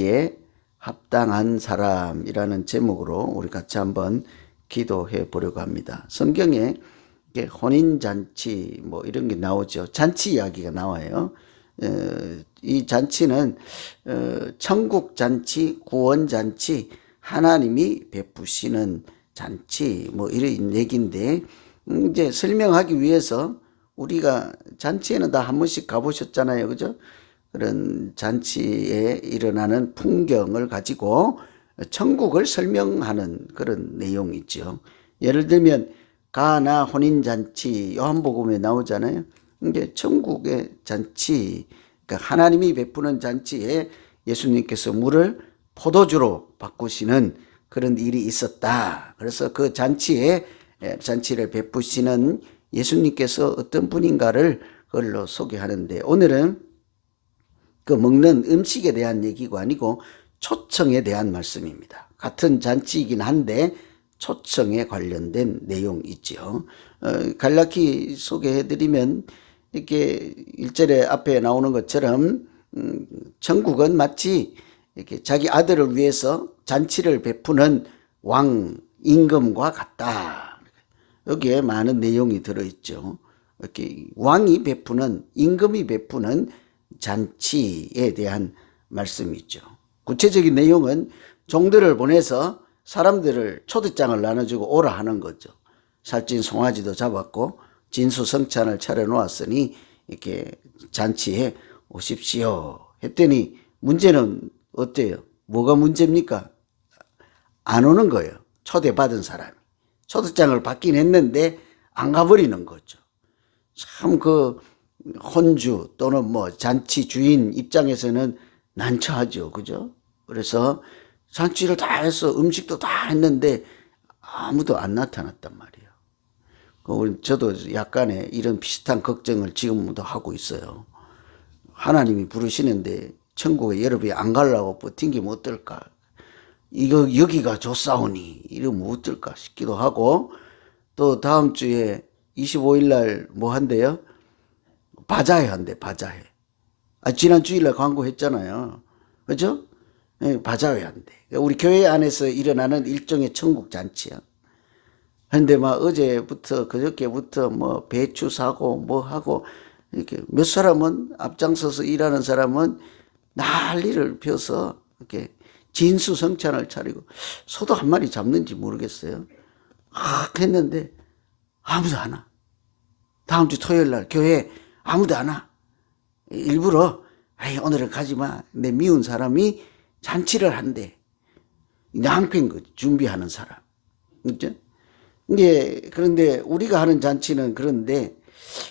자리에 합당한 사람이라는 제목으로 우리 같이 한번 기도해 보려고 합니다. 성경에 혼인잔치 뭐 이런 게 나오죠. 잔치 이야기가 나와요. 이 잔치는 천국 잔치, 구원 잔치, 하나님이 베푸시는 잔치 뭐 이런 얘기인데, 이제 설명하기 위해서 우리가 잔치에는 다 한 번씩 가보셨잖아요, 그죠? 그런 잔치에 일어나는 풍경을 가지고 천국을 설명하는 그런 내용이죠. 예를 들면 가나 혼인잔치 요한복음에 나오잖아요. 이게 천국의 잔치, 그러니까 하나님이 베푸는 잔치에 예수님께서 물을 포도주로 바꾸시는 그런 일이 있었다. 그래서 그 잔치를 베푸시는 예수님께서 어떤 분인가를 그걸로 소개하는데, 오늘은 그 먹는 음식에 대한 얘기가 아니고 초청에 대한 말씀입니다. 같은 잔치이긴 한데 초청에 관련된 내용이죠. 갈라키 소개해드리면 이렇게 1절에 앞에 나오는 것처럼 천국은 마치 이렇게 자기 아들을 위해서 잔치를 베푸는 왕 임금과 같다. 여기에 많은 내용이 들어있죠. 이렇게 왕이 베푸는, 임금이 베푸는 잔치에 대한 말씀이죠. 구체적인 내용은 종들을 보내서 사람들을 초대장을 나눠주고 오라 하는 거죠. 살찐 송아지도 잡았고 진수성찬을 차려놓았으니 이렇게 잔치에 오십시오 했더니, 문제는 어때요? 뭐가 문제입니까? 안 오는 거예요. 초대받은 사람이. 초대장을 받긴 했는데 안 가버리는 거죠. 참 그 혼주 또는 뭐 잔치 주인 입장에서는 난처하죠. 그죠? 그래서 잔치를 다 해서 음식도 다 했는데 아무도 안 나타났단 말이에요. 저도 약간의 이런 비슷한 걱정을 지금도 하고 있어요. 하나님이 부르시는데 천국에 여러분이 안 가려고 버틴기면 어떨까? 이거 여기가 좋사오니 이러면 어떨까 싶기도 하고, 또 다음 주에 25일 날 뭐 한대요? 바자회 한대, 바자회. 지난 주일날 광고했잖아요. 그죠? 네, 바자회 한대. 우리 교회 안에서 일어나는 일종의 천국 잔치야. 근데 막 어제부터 그저께부터 뭐 배추 사고 뭐 하고, 이렇게 몇 사람은 앞장서서 일하는 사람은 난리를 펴서 이렇게 진수성찬을 차리고 소도 한 마리 잡는지 모르겠어요. 했는데 아무도 안 와. 다음 주 토요일 날 교회 아무도 안 와. 일부러 오늘은 가지 마. 내 미운 사람이 잔치를 한대. 낭패인 거지, 준비하는 사람. 그죠? 이게 그런데 우리가 하는 잔치는 그런데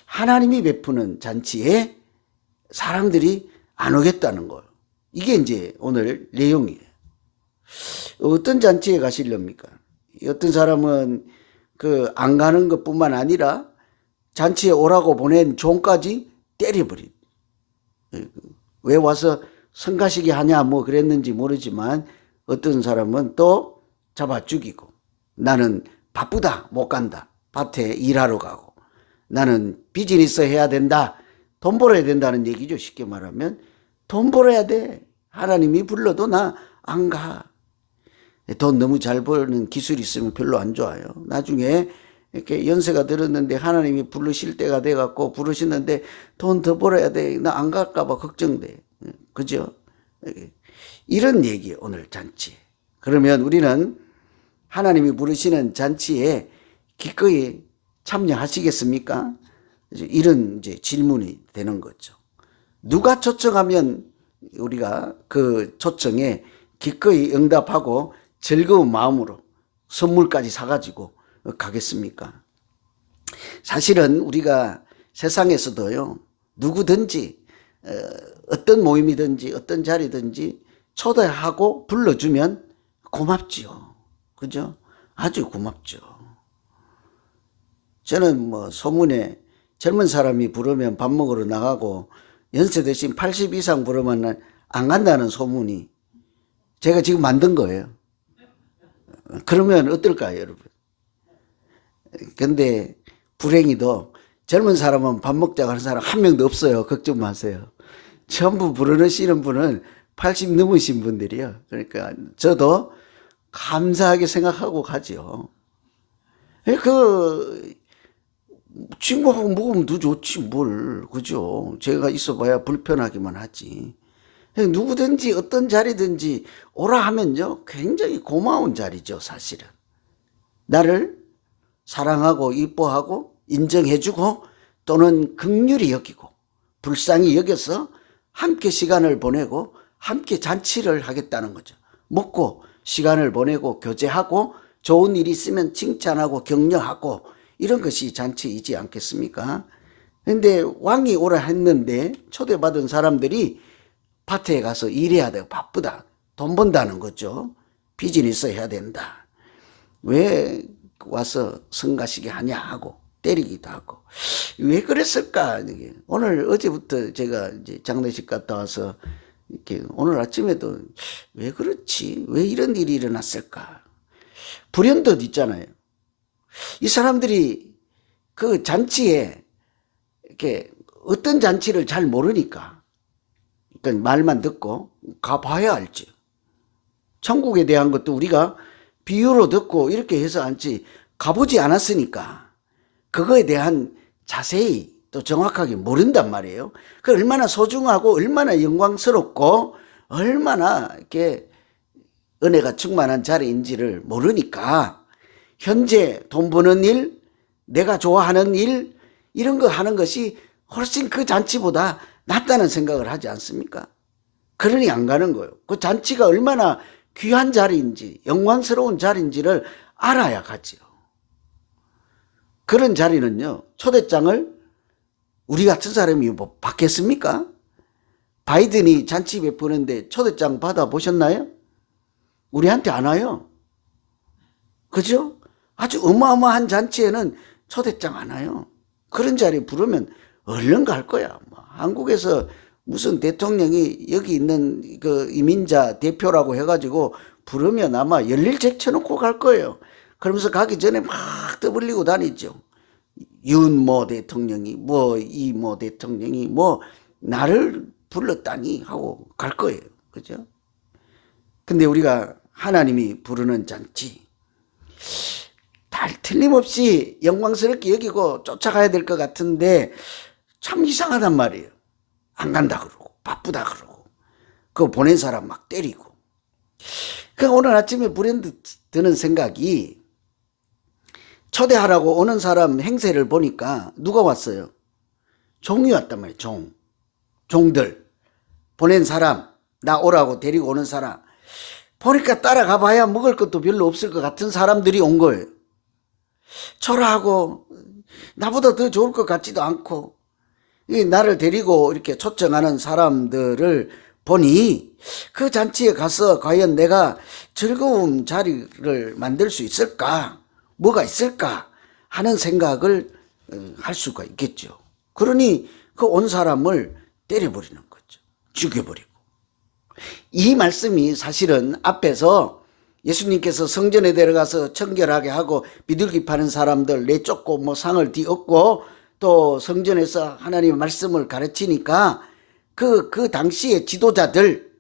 하나님이 베푸는 잔치에 사람들이 안 오겠다는 거예요. 이게 이제 오늘 내용이에요. 어떤 잔치에 가시렵니까? 어떤 사람은 그 안 가는 것뿐만 아니라 잔치에 오라고 보낸 종까지 때려버린. 왜 와서 성가시게 하냐 뭐 그랬는지 모르지만 어떤 사람은 또 잡아 죽이고, 나는 바쁘다 못 간다, 밭에 일하러 가고, 나는 비즈니스 해야 된다, 돈 벌어야 된다는 얘기죠. 쉽게 말하면 돈 벌어야 돼. 하나님이 불러도 나 안 가. 돈 너무 잘 버는 기술이 있으면 별로 안 좋아요. 나중에 이렇게 연세가 들었는데 하나님이 부르실 때가 돼갖고 부르시는데 돈 더 벌어야 돼. 나 안 갈까봐 걱정돼. 그죠? 이런 얘기예요, 오늘 잔치. 그러면 우리는 하나님이 부르시는 잔치에 기꺼이 참여하시겠습니까? 이런 이제 질문이 되는 거죠. 누가 초청하면 우리가 그 초청에 기꺼이 응답하고 즐거운 마음으로 선물까지 사가지고 가겠습니까? 사실은 우리가 세상에서도요, 누구든지 어떤 모임이든지 어떤 자리든지 초대하고 불러주면 고맙지요. 그죠? 아주 고맙죠. 저는 뭐 소문에 젊은 사람이 부르면 밥 먹으러 나가고 연세 대신 80 이상 부르면 안 간다는 소문이 제가 지금 만든 거예요. 그러면 어떨까요, 여러분? 근데 불행히도 젊은 사람은 밥 먹자고 하는 사람 한 명도 없어요. 걱정 마세요. 전부 부르시는 분은 80 넘으신 분들이요. 그러니까 저도 감사하게 생각하고 가죠. 그 친구하고 먹으면 더 좋지 뭘, 그죠? 제가 있어봐야 불편하기만 하지. 누구든지 어떤 자리든지 오라 하면요 굉장히 고마운 자리죠. 사실은 나를 사랑하고 이뻐하고 인정해주고 또는 긍휼히 여기고 불쌍히 여겨서 함께 시간을 보내고 함께 잔치를 하겠다는 거죠. 먹고 시간을 보내고 교제하고 좋은 일이 있으면 칭찬하고 격려하고 이런 것이 잔치이지 않겠습니까? 근데 왕이 오라 했는데 초대받은 사람들이 밭에 가서 일해야 되고 바쁘다. 돈 번다는 거죠. 비즈니스 해야 된다. 왜 와서 성가시게 하냐 하고 때리기도 하고. 왜 그랬을까? 오늘 어제부터 제가 이제 장례식 갔다 와서 이렇게 오늘 아침에도 왜 그렇지? 왜 이런 일이 일어났을까? 불현듯 있잖아요. 이 사람들이 그 잔치에 이렇게 어떤 잔치를 잘 모르니까 그러니까 말만 듣고 가봐야 알지. 천국에 대한 것도 우리가 비유로 듣고 이렇게 해서 알지 가보지 않았으니까 그거에 대한 자세히 또 정확하게 모른단 말이에요. 그 얼마나 소중하고 얼마나 영광스럽고 얼마나 이렇게 은혜가 충만한 자리인지를 모르니까 현재 돈 버는 일, 내가 좋아하는 일 이런 거 하는 것이 훨씬 그 잔치보다 낫다는 생각을 하지 않습니까? 그러니 안 가는 거예요. 그 잔치가 얼마나 귀한 자리인지 영광스러운 자리인지를 알아야 가지요. 그런 자리는요. 초대장을 우리 같은 사람이 뭐 받겠습니까? 바이든이 잔치 베푸는데 초대장 받아보셨나요? 우리한테 안 와요. 그죠? 아주 어마어마한 잔치에는 초대장 안 와요. 그런 자리 부르면 얼른 갈 거야. 한국에서 무슨 대통령이 여기 있는 그 이민자 대표라고 해가지고 부르면 아마 열일책 쳐놓고 갈 거예요. 그러면서 가기 전에 막 떠벌리고 다니죠. 윤모 대통령이 이모 대통령이 나를 불렀다니 하고 갈 거예요. 그죠? 근데 우리가 하나님이 부르는 잔치 틀림없이 영광스럽게 여기고 쫓아가야 될 것 같은데 참 이상하단 말이에요. 안 간다 그러고 바쁘다 그러고 그거 보낸 사람 막 때리고. 그러니까 오늘 아침에 불현듯 드는 생각이 초대하라고 오는 사람 행세를 보니까 누가 왔어요? 종이 왔단 말이에요. 종들 보낸 사람 나 오라고 데리고 오는 사람 보니까 따라가 봐야 먹을 것도 별로 없을 것 같은 사람들이 온 거예요. 초라하고 나보다 더 좋을 것 같지도 않고 나를 데리고 이렇게 초청하는 사람들을 보니 그 잔치에 가서 과연 내가 즐거운 자리를 만들 수 있을까? 뭐가 있을까? 하는 생각을 할 수가 있겠죠. 그러니 그 온 사람을 때려버리는 거죠. 죽여버리고. 이 말씀이 사실은 앞에서 예수님께서 성전에 들어가서 청결하게 하고 비둘기 파는 사람들 내쫓고 상을 뒤엎고 또 성전에서 하나님의 말씀을 가르치니까 그 당시의 지도자들,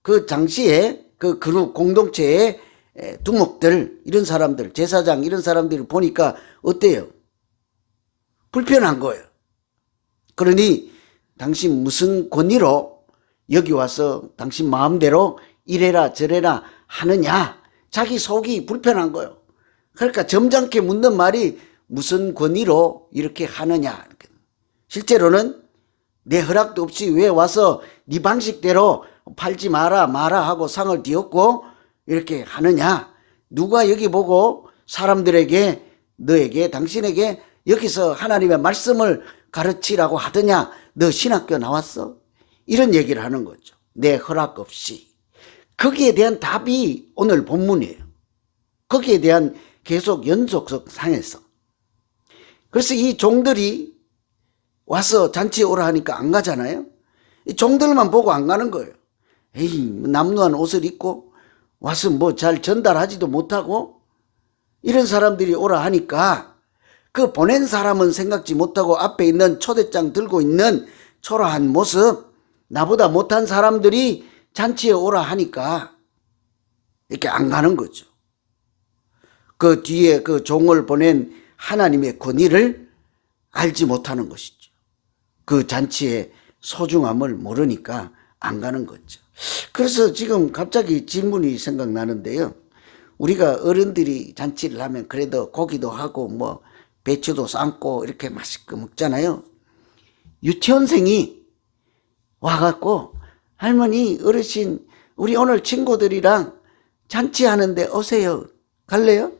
그 당시에 그 그룹 공동체의 두목들 이런 사람들, 제사장 이런 사람들을 보니까 어때요? 불편한 거예요. 그러니 당신 무슨 권위로 여기 와서 당신 마음대로 이래라 저래라 하느냐? 자기 속이 불편한 거예요. 그러니까 점잖게 묻는 말이 무슨 권위로 이렇게 하느냐? 실제로는 내 허락도 없이 왜 와서 네 방식대로 팔지 마라 하고 상을 뒤엎고 이렇게 하느냐? 누가 여기 보고 사람들에게 너에게 당신에게 여기서 하나님의 말씀을 가르치라고 하더냐? 너 신학교 나왔어? 이런 얘기를 하는 거죠. 내 허락 없이. 거기에 대한 답이 오늘 본문이에요. 거기에 대한 계속 연속성 상에서. 그래서 이 종들이 와서 잔치에 오라 하니까 안 가잖아요. 이 종들만 보고 안 가는 거예요. 에이, 남루한 옷을 입고 와서 잘 전달하지도 못하고 이런 사람들이 오라 하니까 그 보낸 사람은 생각지 못하고 앞에 있는 초대장 들고 있는 초라한 모습, 나보다 못한 사람들이 잔치에 오라 하니까 이렇게 안 가는 거죠. 그 뒤에 그 종을 보낸 하나님의 권위를 알지 못하는 것이죠. 그 잔치의 소중함을 모르니까 안 가는 거죠. 그래서 지금 갑자기 질문이 생각나는데요. 우리가 어른들이 잔치를 하면 그래도 고기도 하고 뭐 배추도 삶고 이렇게 맛있게 먹잖아요. 유치원생이 와갖고 할머니, 어르신, 우리 오늘 친구들이랑 잔치하는데 오세요. 갈래요?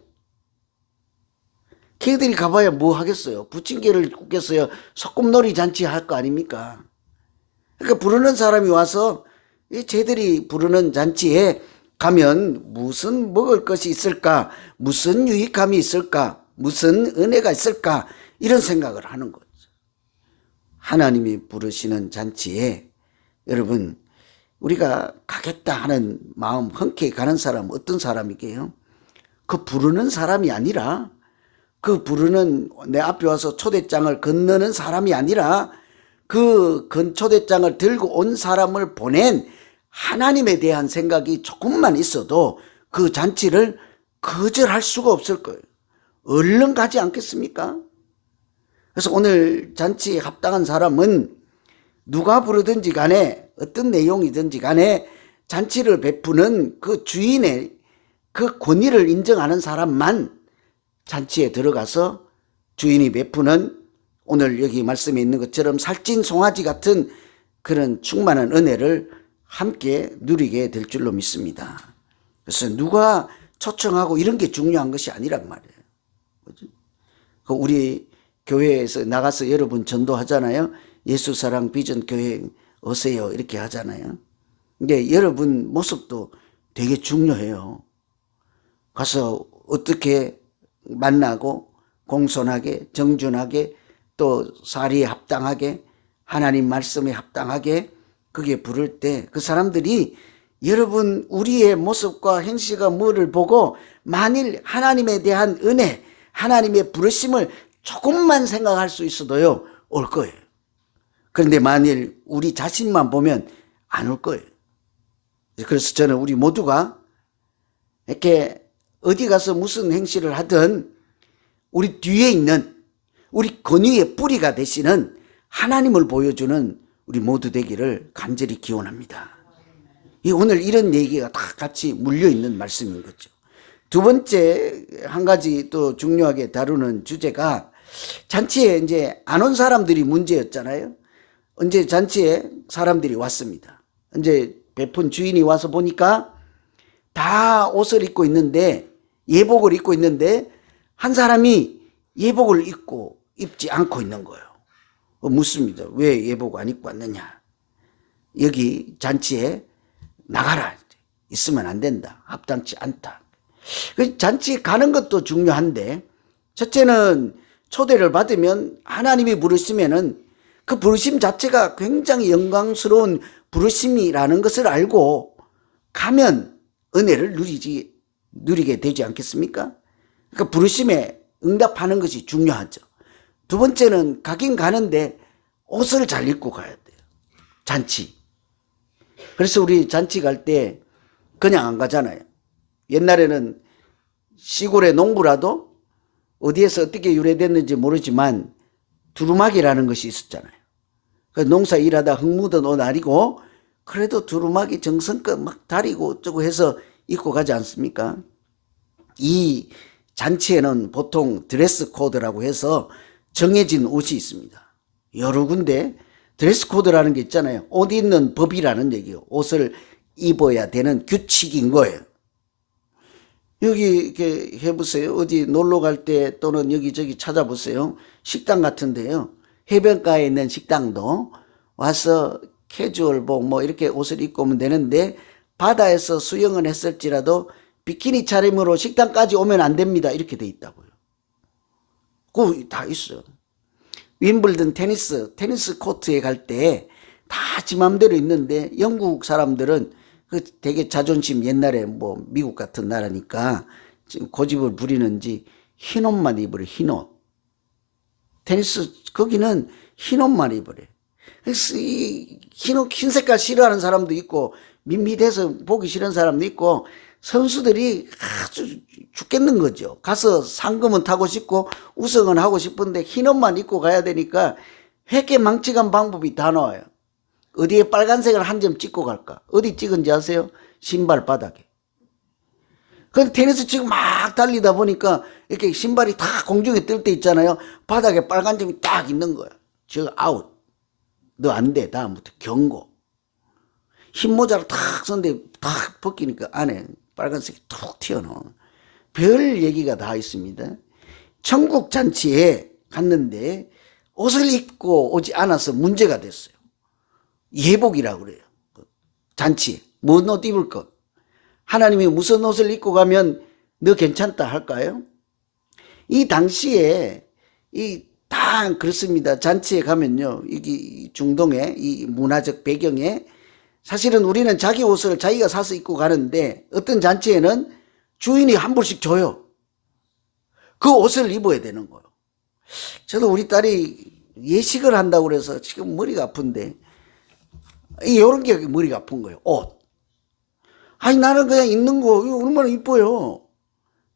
걔들이 가봐야 뭐 하겠어요? 부침개를 굽겠어요? 소꿉놀이 잔치 할 거 아닙니까? 그러니까 부르는 사람이 와서 쟤들이 부르는 잔치에 가면 무슨 먹을 것이 있을까? 무슨 유익함이 있을까? 무슨 은혜가 있을까? 이런 생각을 하는 거죠. 하나님이 부르시는 잔치에 여러분, 우리가 가겠다 하는 마음, 흔쾌히 가는 사람은 어떤 사람이게요? 그 부르는 사람이 아니라, 그 부르는 내 앞에 와서 초대장을 건너는 사람이 아니라 그 초대장을 들고 온 사람을 보낸 하나님에 대한 생각이 조금만 있어도 그 잔치를 거절할 수가 없을 거예요. 얼른 가지 않겠습니까? 그래서 오늘 잔치에 합당한 사람은 누가 부르든지 간에 어떤 내용이든지 간에 잔치를 베푸는 그 주인의 그 권위를 인정하는 사람만 잔치에 들어가서 주인이 베푸는 오늘 여기 말씀에 있는 것처럼 살찐 송아지 같은 그런 충만한 은혜를 함께 누리게 될 줄로 믿습니다. 그래서 누가 초청하고 이런 게 중요한 것이 아니란 말이에요. 우리 교회에서 나가서 여러분 전도하잖아요. 예수사랑 비전교회 오세요 이렇게 하잖아요. 근데 여러분 모습도 되게 중요해요. 가서 어떻게 만나고 공손하게 정준하게 또 사리에 합당하게 하나님 말씀에 합당하게 그게 부를 때 그 사람들이 여러분 우리의 모습과 행실과 뭐를 보고 만일 하나님에 대한 은혜 하나님의 부르심을 조금만 생각할 수 있어도요 올 거예요. 그런데 만일 우리 자신만 보면 안 올 거예요. 그래서 저는 우리 모두가 이렇게 어디 가서 무슨 행실을 하든 우리 뒤에 있는 우리 권위의 뿌리가 되시는 하나님을 보여주는 우리 모두 되기를 간절히 기원합니다. 오늘 이런 얘기가 다 같이 물려있는 말씀인 거죠. 두 번째 한 가지 또 중요하게 다루는 주제가 잔치에 이제 안 온 사람들이 문제였잖아요. 언제 잔치에 사람들이 왔습니다. 이제 베푼 주인이 와서 보니까 다 옷을 입고 있는데 예복을 입고 있는데 한 사람이 예복을 입지 않고 있는 거예요. 묻습니다. 왜 예복 안 입고 왔느냐? 여기 잔치에 나가라. 있으면 안 된다. 합당치 않다. 잔치에 가는 것도 중요한데 첫째는 초대를 받으면 하나님이 부르시면은 그 부르심 자체가 굉장히 영광스러운 부르심이라는 것을 알고 가면 은혜를 누리게 되지 않겠습니까? 그러니까 부르심에 응답하는 것이 중요하죠. 두 번째는 가긴 가는데 옷을 잘 입고 가야 돼요. 잔치. 그래서 우리 잔치 갈 때 그냥 안 가잖아요. 옛날에는 시골의 농부라도 어디에서 어떻게 유래됐는지 모르지만 두루마기라는 것이 있었잖아요. 농사 일하다 흙 묻은 옷 아니고 그래도 두루마기 정성껏 막 다리고 어쩌고 해서 입고 가지 않습니까? 이 잔치에는 보통 드레스 코드라고 해서 정해진 옷이 있습니다. 여러 군데 드레스 코드라는 게 있잖아요. 옷 입는 법이라는 얘기예요. 옷을 입어야 되는 규칙인 거예요. 여기 이렇게 해보세요. 어디 놀러 갈 때 또는 여기저기 찾아보세요. 식당 같은데요. 해변가에 있는 식당도 와서 캐주얼복 뭐 이렇게 옷을 입고 오면 되는데 바다에서 수영을 했을지라도 비키니 차림으로 식당까지 오면 안 됩니다. 이렇게 돼 있다고요. 그거 다 있어요. 윈블든 테니스 코트에 갈 때 다 지 맘대로 있는데 영국 사람들은 그 되게 자존심 옛날에 뭐 미국 같은 나라니까 지금 고집을 부리는지 흰 옷만 입으래. 흰 옷. 테니스 거기는 흰 옷만 입으래. 그래서 이 흰 색깔 싫어하는 사람도 있고 밋밋해서 보기 싫은 사람도 있고 선수들이 아주 죽겠는 거죠. 가서 상금은 타고 싶고 우승은 하고 싶은데 흰 옷만 입고 가야 되니까 회계망측한 방법이 다 나와요. 어디에 빨간색을 한 점 찍고 갈까? 어디 찍은지 아세요? 신발 바닥에. 근데 테니스 치고 막 달리다 보니까 이렇게 신발이 다 공중에 뜰 때 있잖아요. 바닥에 빨간 점이 딱 있는 거야. 저 아웃. 너 안 돼. 다음부터 경고. 흰 모자를 탁 썼는데 탁 벗기니까 안에 빨간색이 툭 튀어나와. 별 얘기가 다 있습니다. 천국 잔치에 갔는데 옷을 입고 오지 않아서 문제가 됐어요. 예복이라고 그래요. 잔치. 뭔 옷 입을 것. 하나님이 무슨 옷을 입고 가면 너 괜찮다 할까요? 이 당시에 다 그렇습니다. 잔치에 가면요. 이게 중동의 이 문화적 배경에 사실은 우리는 자기 옷을 자기가 사서 입고 가는데 어떤 잔치에는 주인이 한 벌씩 줘요. 그 옷을 입어야 되는 거예요. 저도 우리 딸이 예식을 한다고 그래서 지금 머리가 아픈데 이런 게 머리가 아픈 거예요. 옷. 아니 나는 그냥 입는 거 이거 얼마나 이뻐요.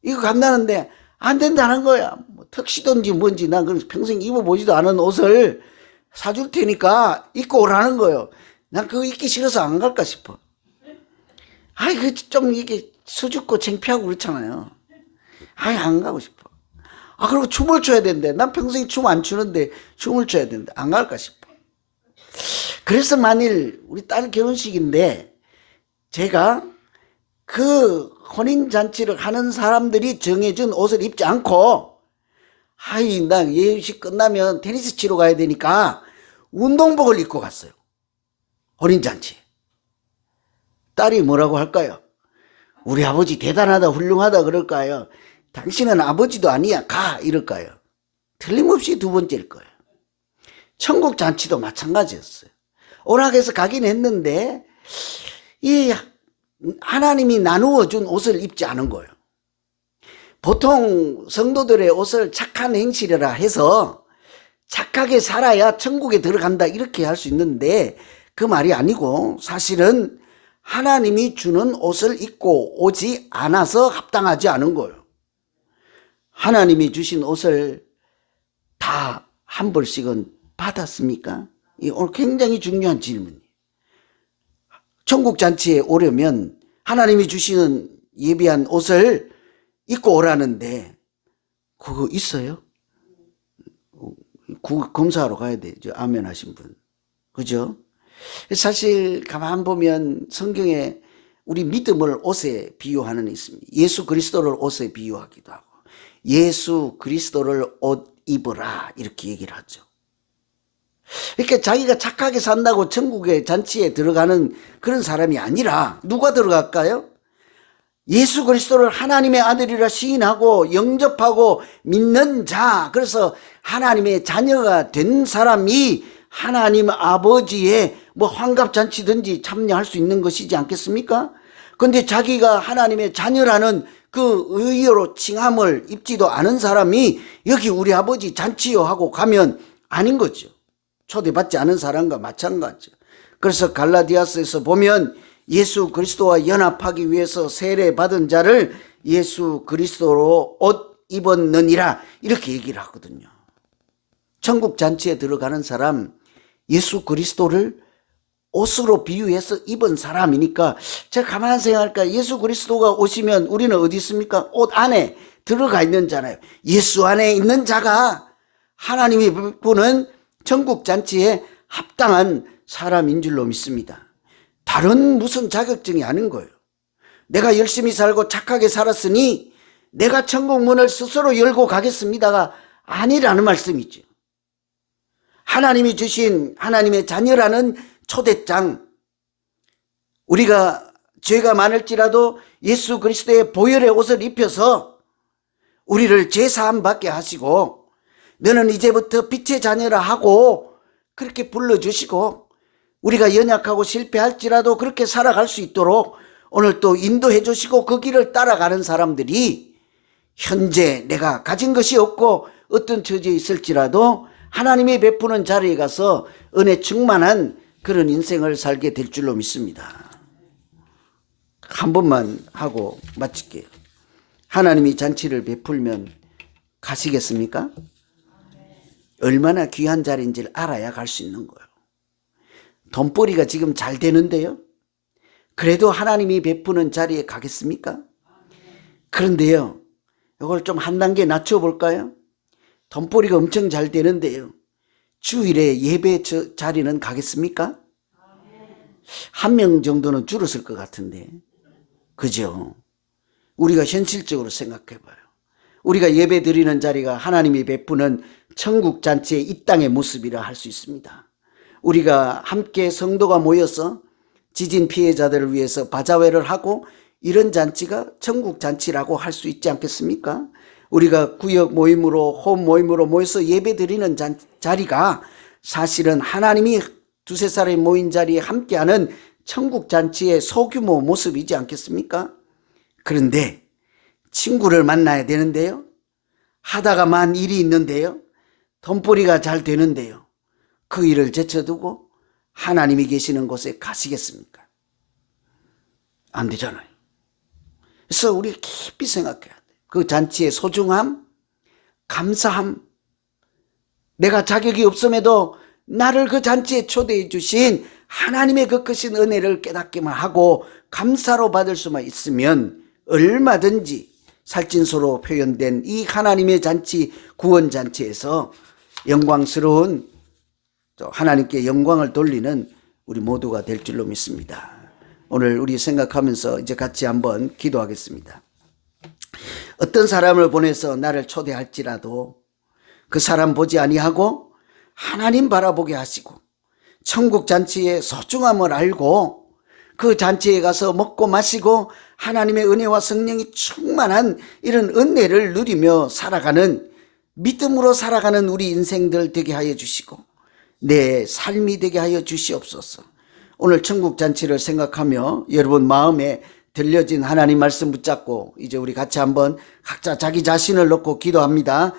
이거 간다는데 안 된다는 거야. 뭐 턱시도인지 뭔지 난 그래서 평생 입어보지도 않은 옷을 사줄 테니까 입고 오라는 거예요. 난 그거 입기 싫어서 안 갈까 싶어. 아이 그 좀 이게 수줍고 창피하고 그렇잖아요. 아이 안 가고 싶어. 아 그리고 춤을 춰야 된대. 난 평생 춤 안 추는데 춤을 춰야 된대. 안 갈까 싶어. 그래서 만일 우리 딸 결혼식인데 제가 그 혼인잔치를 하는 사람들이 정해준 옷을 입지 않고 아이 나 예식 끝나면 테니스 치러 가야 되니까 운동복을 입고 갔어요. 혼인잔치. 딸이 뭐라고 할까요? 우리 아버지 대단하다 훌륭하다 그럴까요? 당신은 아버지도 아니야 가 이럴까요? 틀림없이 두 번째일 거예요. 천국 잔치도 마찬가지였어요. 오락해서 가긴 했는데 이 하나님이 나누어 준 옷을 입지 않은 거예요. 보통 성도들의 옷을 착한 행실이라 해서 착하게 살아야 천국에 들어간다 이렇게 할 수 있는데 그 말이 아니고 사실은 하나님이 주는 옷을 입고 오지 않아서 합당하지 않은 거예요. 하나님이 주신 옷을 다 한 벌씩은 받았습니까? 이 오늘 굉장히 중요한 질문이에요. 천국 잔치에 오려면 하나님이 주시는 예비한 옷을 입고 오라는데 그거 있어요? 검사하러 가야 되죠. 아멘 하신 분. 그죠? 사실 가만 보면 성경에 우리 믿음을 옷에 비유하는 게 있습니다. 예수 그리스도를 옷에 비유하기도 하고 예수 그리스도를 옷 입으라 이렇게 얘기를 하죠. 그러니까 자기가 착하게 산다고 천국의 잔치에 들어가는 그런 사람이 아니라 누가 들어갈까요? 예수 그리스도를 하나님의 아들이라 시인하고 영접하고 믿는 자, 그래서 하나님의 자녀가 된 사람이 하나님 아버지의 뭐 환갑잔치든지 참여할 수 있는 것이지 않겠습니까? 그런데 자기가 하나님의 자녀라는 그 의의로 칭함을 입지도 않은 사람이 여기 우리 아버지 잔치요 하고 가면 아닌 거죠. 초대받지 않은 사람과 마찬가지죠. 그래서 갈라디아서에서 보면 예수 그리스도와 연합하기 위해서 세례받은 자를 예수 그리스도로 옷 입었느니라 이렇게 얘기를 하거든요. 천국 잔치에 들어가는 사람 예수 그리스도를 옷으로 비유해서 입은 사람이니까 제가 가만히 생각할까 예수 그리스도가 오시면 우리는 어디 있습니까? 옷 안에 들어가 있는 자잖아요. 예수 안에 있는 자가 하나님이 베푸는 천국 잔치에 합당한 사람인 줄로 믿습니다. 다른 무슨 자격증이 아닌 거예요. 내가 열심히 살고 착하게 살았으니 내가 천국 문을 스스로 열고 가겠습니다가 아니라는 말씀이죠. 하나님이 주신 하나님의 자녀라는 초대장, 우리가 죄가 많을지라도 예수 그리스도의 보혈의 옷을 입혀서 우리를 죄사함 받게 하시고 너는 이제부터 빛의 자녀라 하고 그렇게 불러주시고 우리가 연약하고 실패할지라도 그렇게 살아갈 수 있도록 오늘 또 인도해 주시고 그 길을 따라가는 사람들이 현재 내가 가진 것이 없고 어떤 처지에 있을지라도 하나님이 베푸는 자리에 가서 은혜 충만한 그런 인생을 살게 될 줄로 믿습니다. 한 번만 하고 마칠게요. 하나님이 잔치를 베풀면 가시겠습니까? 얼마나 귀한 자리인지를 알아야 갈 수 있는 거예요. 돈벌이가 지금 잘 되는데요. 그래도 하나님이 베푸는 자리에 가겠습니까? 그런데요, 이걸 좀 한 단계 낮춰볼까요? 돈벌이가 엄청 잘 되는데요, 주일에 예배 자리는 가겠습니까? 한 명 정도는 줄었을 것 같은데, 그죠? 우리가 현실적으로 생각해봐요. 우리가 예배 드리는 자리가 하나님이 베푸는 천국 잔치의 이 땅의 모습이라 할 수 있습니다. 우리가 함께 성도가 모여서 지진 피해자들을 위해서 바자회를 하고 이런 잔치가 천국 잔치라고 할 수 있지 않겠습니까? 우리가 구역 모임으로 홈 모임으로 모여서 예배 드리는 자리가 사실은 하나님이 두세 사람이 모인 자리에 함께하는 천국 잔치의 소규모 모습이지 않겠습니까? 그런데 친구를 만나야 되는데요, 하다가만 일이 있는데요, 돈벌이가 잘 되는데요, 그 일을 제쳐두고 하나님이 계시는 곳에 가시겠습니까? 안 되잖아요. 그래서 우리 깊이 생각해야 돼요. 그 잔치의 소중함, 감사함, 내가 자격이 없음에도 나를 그 잔치에 초대해 주신 하나님의 그 크신 은혜를 깨닫기만 하고 감사로 받을 수만 있으면 얼마든지 살찐소로 표현된 이 하나님의 잔치, 구원 잔치에서 영광스러운, 또 하나님께 영광을 돌리는 우리 모두가 될 줄로 믿습니다. 오늘 우리 생각하면서 이제 같이 한번 기도하겠습니다. 어떤 사람을 보내서 나를 초대할지라도 그 사람 보지 아니하고 하나님 바라보게 하시고 천국 잔치의 소중함을 알고 그 잔치에 가서 먹고 마시고 하나님의 은혜와 성령이 충만한 이런 은혜를 누리며 살아가는, 믿음으로 살아가는 우리 인생들 되게 하여 주시고 내 삶이 되게 하여 주시옵소서. 오늘 천국 잔치를 생각하며 여러분 마음에 들려진 하나님 말씀 붙잡고 이제 우리 같이 한번 각자 자기 자신을 놓고 기도합니다.